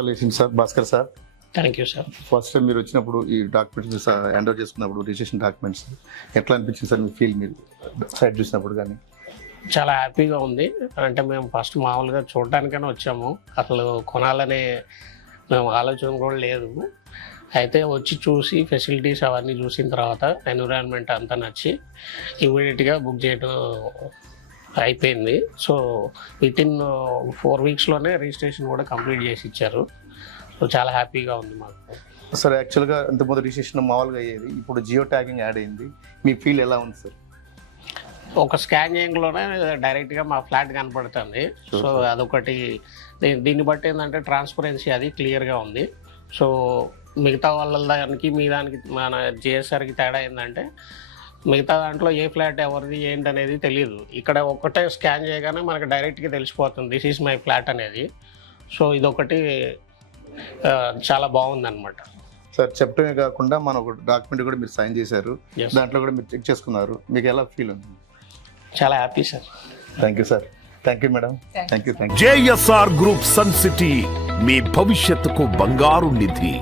Congratulation sir Bhaskar sir. Thank you sir. First time మీరు వచ్చినప్పుడు ఈ డాక్యుమెంట్స్ హ్యాండ్ ఓవర్ చేసుకున్నప్పుడు రిజిస్ట్రేషన్ డాక్యుమెంట్స్ ఎట్లా అనిపించింది సార్ మీ ఫీల్ మీరు సైట్ చూసినప్పుడు కానీ? చాలా హ్యాపీగా ఉంది. అంటే మేము ఫస్ట్ మామూలుగా చూడడానికైనా వచ్చాము, అసలు కొనాలనే మేము ఆలోచన కూడా లేదు. అయితే వచ్చి చూసి ఫెసిలిటీస్ అవన్నీ చూసిన తర్వాత ఎన్విరాన్మెంట్ అంతా నచ్చి ఇమీడియట్గా బుక్ చేయడం అయిపోయింది. సో వితిన్ 4 వీక్స్లోనే రిజిస్ట్రేషన్ కూడా కంప్లీట్ చేసి ఇచ్చారు. సో చాలా హ్యాపీగా ఉంది మాకు. సార్ యాక్చువల్గా ఇంతకుముందు రిజిస్ట్రేషన్ మామూలుగా అయ్యేది, ఇప్పుడు జియో ట్యాగింగ్ యాడ్ అయింది, మీ ఫీల్ ఎలా ఉంది సార్? ఒక స్కానింగ్లోనే డైరెక్ట్గా మా ఫ్లాట్ కనపడుతుంది. సో అదొకటి. దీన్ని బట్టి ఏంటంటే ట్రాన్స్పరెన్సీ అది క్లియర్గా ఉంది. సో మిగతా వాళ్ళ దానికి మీ దానికి మన జిఎస్ఆర్కి తేడా ఏంటంటే మిగతా దాంట్లో ఏ ఫ్లాట్ ఎవరిది ఏంటి అనేది తెలియదు. ఇక్కడ ఒకటే స్కాన్ చేయగానే మనకు డైరెక్ట్గా తెలిసిపోతుంది దిస్ ఈజ్ మై ఫ్లాట్ అనేది. సో ఇదొకటి చాలా బాగుందన్నమాట. సార్ చెప్పడమే కాకుండా మన ఒక డాక్యుమెంట్ కూడా మీరు సైన్ చేశారు, దాంట్లో కూడా మీరు చెక్ చేసుకున్నారు, మీకు ఎలా ఫీల్ ఉంది? చాలా happy sir. Thank you sir. Thank you madam. Thank you. JSR group sun city, మీ భవిష్యత్తుకు బంగారు నిధి.